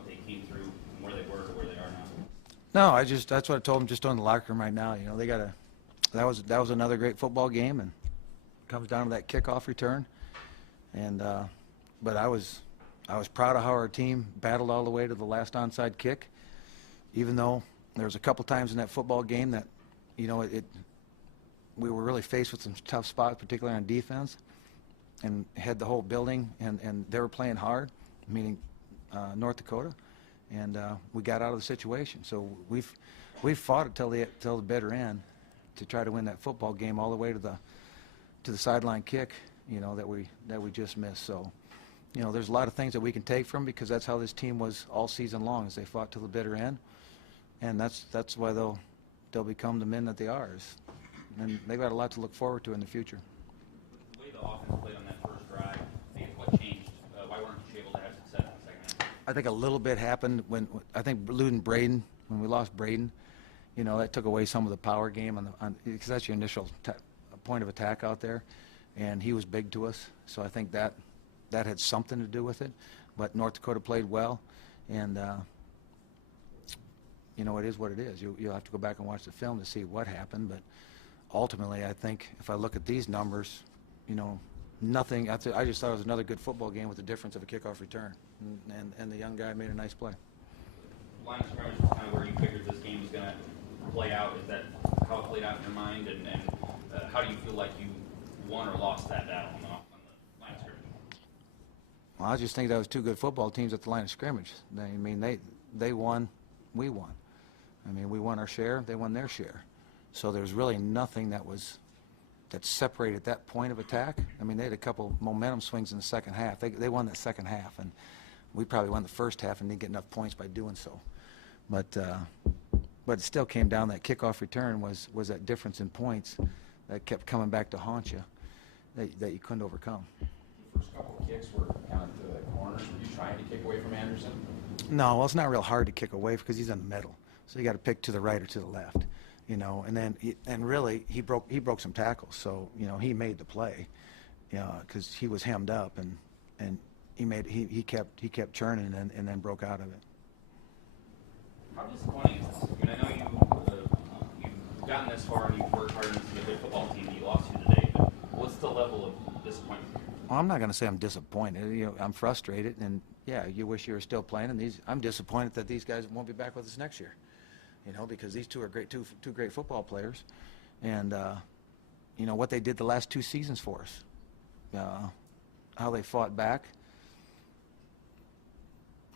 if they came through from where they were to where they are now? No, that's what I told them just on the locker room right now. They got that was another great football game, and it comes down to that kickoff return. And but I was proud of how our team battled all the way to the last onside kick, even though there was a couple times in that football game that, we were really faced with some tough spots, particularly on defense, and had the whole building, and they were playing hard, meaning North Dakota, and we got out of the situation. So we've fought it till the bitter end to try to win that football game all the way to the sideline kick, that we just missed. So, there's a lot of things that we can take from, because that's how this team was all season long, as they fought till the bitter end, and that's why they'll become the men that they are. And they've got a lot to look forward to in the future. The way the offense played on that first drive, I think what changed? Why weren't you able to have success in the second half? I think a little bit happened when I think losing Braden, when we lost Braden, that took away some of the power game because that's your initial point of attack out there, and he was big to us. So I think that had something to do with it. But North Dakota played well, and it is what it is. You'll have to go back and watch the film to see what happened, but ultimately, I think if I look at these numbers, nothing. I just thought it was another good football game with the difference of a kickoff return, and the young guy made a nice play. Line of scrimmage was kind of where you figured this game was going to play out. Is that how it played out in your mind, and how do you feel like you won or lost that battle on the line of scrimmage? Well, I just think that was two good football teams at the line of scrimmage. They won, we won. We won our share, they won their share. So there's really nothing that separated that point of attack. They had a couple momentum swings in the second half. They won that second half, and we probably won the first half and didn't get enough points by doing so. But it still came down. That kickoff return was that difference in points that kept coming back to haunt you that you couldn't overcome. The first couple of kicks were kind of to the corners. Were you trying to kick away from Anderson? No, well, it's not real hard to kick away because he's in the middle. So you got to pick to the right or to the left. And really he broke some tackles, so he made the play, because he was hemmed up, and he kept churning and then broke out of it. How disappointing is this? I know you've gotten this far and you've worked hard, and this is a good football team that you lost to today, but what's the level of disappointment? Well, I'm not going to say I'm disappointed. I'm frustrated, and yeah, you wish you were still playing. And I'm disappointed that these guys won't be back with us next year. Because these two are two great football players, and what they did the last two seasons for us, how they fought back,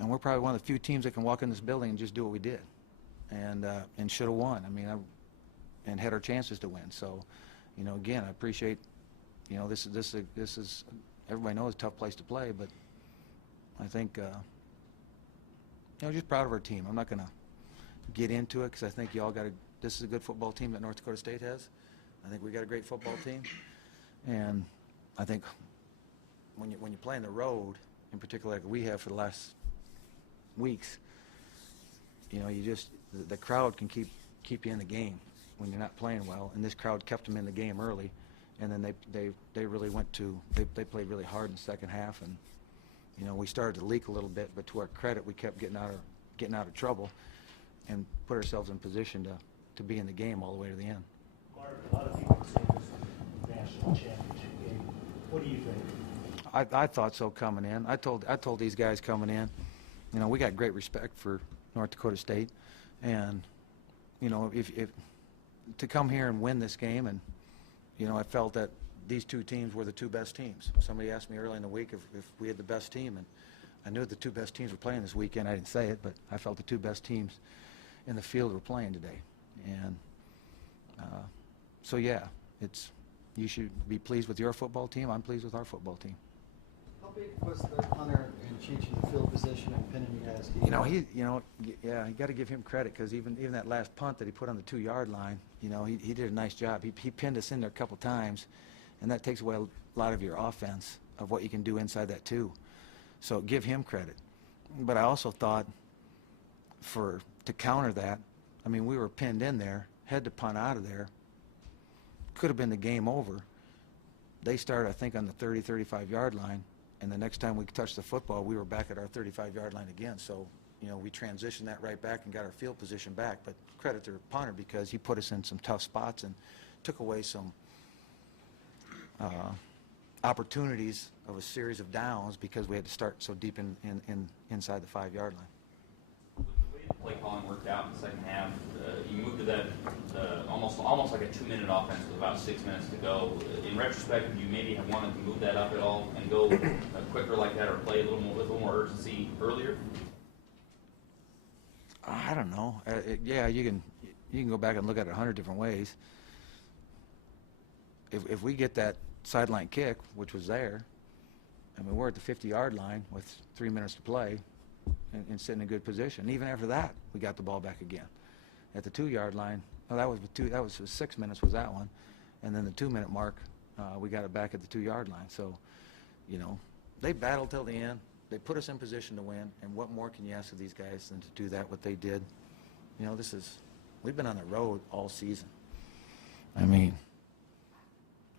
and we're probably one of the few teams that can walk in this building and just do what we did, and should have won. And had our chances to win. So, again, I appreciate, this is everybody knows a tough place to play, but I think, just proud of our team. I'm not going to get into it because I think this is a good football team that North Dakota State has. I think we got a great football team, and I think when you play on the road, in particular like we have for the last weeks, the crowd can keep you in the game when you're not playing well, and this crowd kept them in the game early, and then they really they played really hard in the second half, and we started to leak a little bit, but to our credit, we kept getting out of trouble and put ourselves in position to be in the game all the way to the end. Mark, a lot of people say this is a national championship game. What do you think? I thought so coming in. I told these guys coming in, we got great respect for North Dakota State, and if to come here and win this game, and I felt that these two teams were the two best teams. Somebody asked me early in the week if we had the best team, and I knew the two best teams were playing this weekend. I didn't say it, but I felt the two best teams in the field were playing today, and so yeah, you should be pleased with your football team. I'm pleased with our football team. How big was the punter in changing the field position and pinning you guys? You got to give him credit, because even that last punt that he put on the 2-yard line, he did a nice job. He pinned us in there a couple times, and that takes away a lot of your offense of what you can do inside that 2. So give him credit. But I also thought to counter that, we were pinned in there, had to punt out of there. Could have been the game over. They started, I think, on the 30, 35-yard line, and the next time we touched the football, we were back at our 35-yard line again. So, we transitioned that right back and got our field position back. But credit to the punter because he put us in some tough spots and took away some opportunities of a series of downs because we had to start so deep inside the 5-yard line. With the way the play calling worked out in the second half, you moved to that almost like a 2-minute offense with about 6 minutes to go. In retrospect, would you maybe have wanted to move that up at all and go quicker like that, or play a little more urgency earlier? I don't know. Yeah, you can go back and look at it 100 different ways. If we get that sideline kick, which was there, I mean, we're at the 50-yard line with 3 minutes to play and sitting in a good position. Even after that, we got the ball back again. At the 2-yard line, that was 6 minutes was that one. And then the 2-minute mark, we got it back at the 2-yard line. So, they battled till the end. They put us in position to win. And what more can you ask of these guys than to do that, what they did? We've been on the road all season. I mean,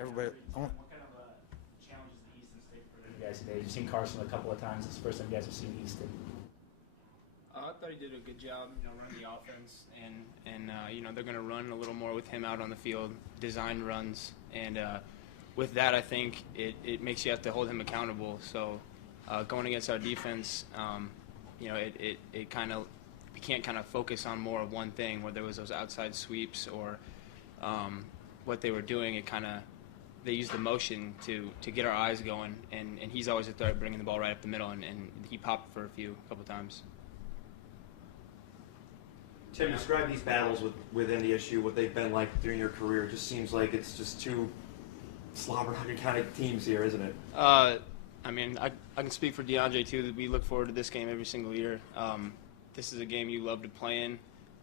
everybody. What kind of challenges the Easton State for you guys today? You've seen Carson a couple of times. It's the first time you guys have seen Easton. I thought he did a good job, running the offense, and they're going to run a little more with him out on the field, designed runs, and with that, I think it makes you have to hold him accountable. So going against our defense, it kind of we can't kind of focus on more of one thing, where there was those outside sweeps or what they were doing. It kind of they used the motion to get our eyes going, and he's always a threat, bringing the ball right up the middle, and he popped for a couple times. Tim, describe these battles with NDSU, what they've been like during your career. It just seems like it's just two slobber-knocker kind of teams here, isn't it? I can speak for DeAndre, too, that we look forward to this game every single year. This is a game you love to play in.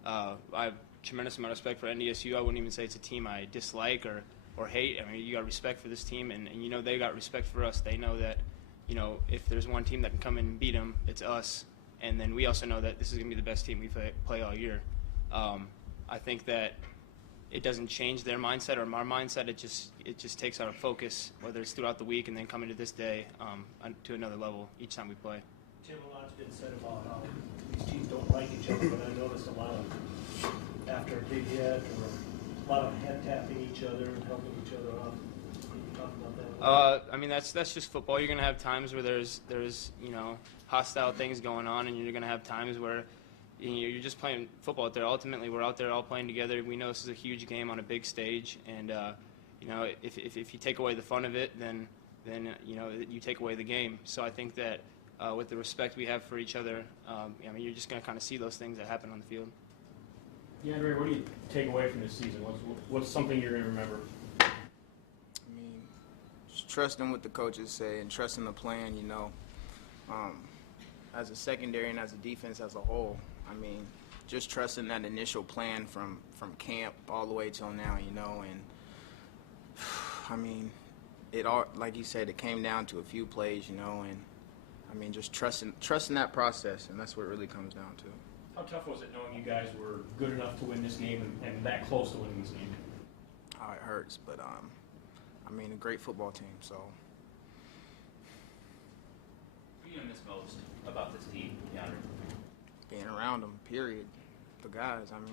I have a tremendous amount of respect for NDSU. I wouldn't even say it's a team I dislike or hate. I mean, you got respect for this team, and they got respect for us. They know that, if there's one team that can come in and beat them, it's us. And then we also know that this is going to be the best team we play all year. I think that it doesn't change their mindset or our mindset. It just takes our focus, whether it's throughout the week and then coming to this day, to another level each time we play. Tim, a lot's been said about how these teams don't like each other, but I noticed a lot of, after a big hit, or a lot of head tapping each other and helping each other up. Can you talk about that? That's just football. You're going to have times where there's hostile things going on, and you're going to have times where you're just playing football out there. Ultimately, we're out there all playing together. We know this is a huge game on a big stage, and if you take away the fun of it, then you take away the game. So I think that with the respect we have for each other, you're just going to kind of see those things that happen on the field. Yeah, Andre, what do you take away from this season? What's something you're going to remember? Just trusting what the coaches say and trusting the plan, as a secondary and as a defense as a whole. Just trusting that initial plan from camp all the way till now, and it all, like you said, it came down to a few plays, and just trusting that process, and that's what it really comes down to. How tough was it knowing you guys were good enough to win this game and that close to winning this game? Oh, it hurts, but a great football team, so. What do you miss most about this team, DeAndre? Being around them, period. The guys, I'm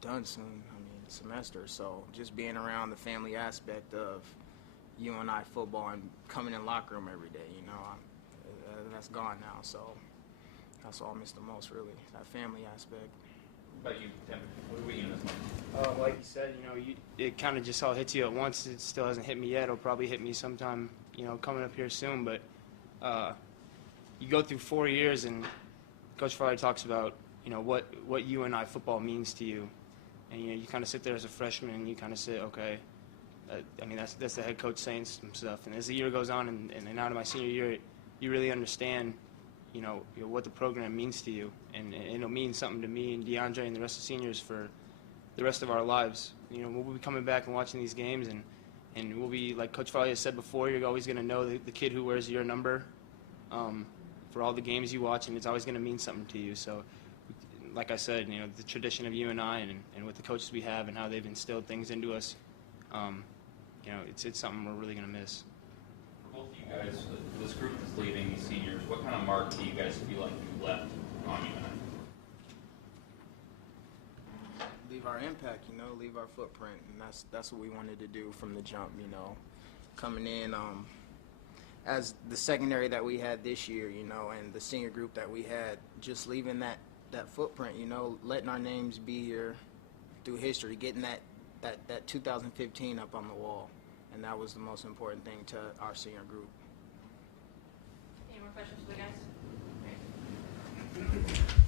done soon, semester, so just being around the family aspect of UNI football and coming in locker room every day, that's gone now, so that's all I miss the most, really, that family aspect. What about you, Tim? What do you miss most? Like you said, it kind of just all hits you at once. It still hasn't hit me yet. It'll probably hit me sometime, coming up here soon, but you go through 4 years, and Coach Farley talks about, what UNI football means to you. And, you kind of sit there as a freshman, and you kind of say, okay, that's the head coach saying some stuff. And as the year goes on, and out of my senior year, you really understand, what the program means to you. And it'll mean something to me and DeAndre and the rest of the seniors for the rest of our lives. We'll be coming back and watching these games, and we'll be, like Coach Farley has said before, you're always going to know the kid who wears your number for all the games you watch, and it's always going to mean something to you. So, like I said, the tradition of UNI and with the coaches we have and how they've instilled things into us, it's something we're really going to miss. both of you guys, this group that's leaving, these seniors, what kind of mark do you guys feel like you left on UNI? Leave our impact, leave our footprint, and that's what we wanted to do from the jump, coming in as the secondary that we had this year, and the senior group that we had, just leaving that footprint, letting our names be here through history, getting that 2015 up on the wall, and that was the most important thing to our senior group. Any more questions for the guys? Great.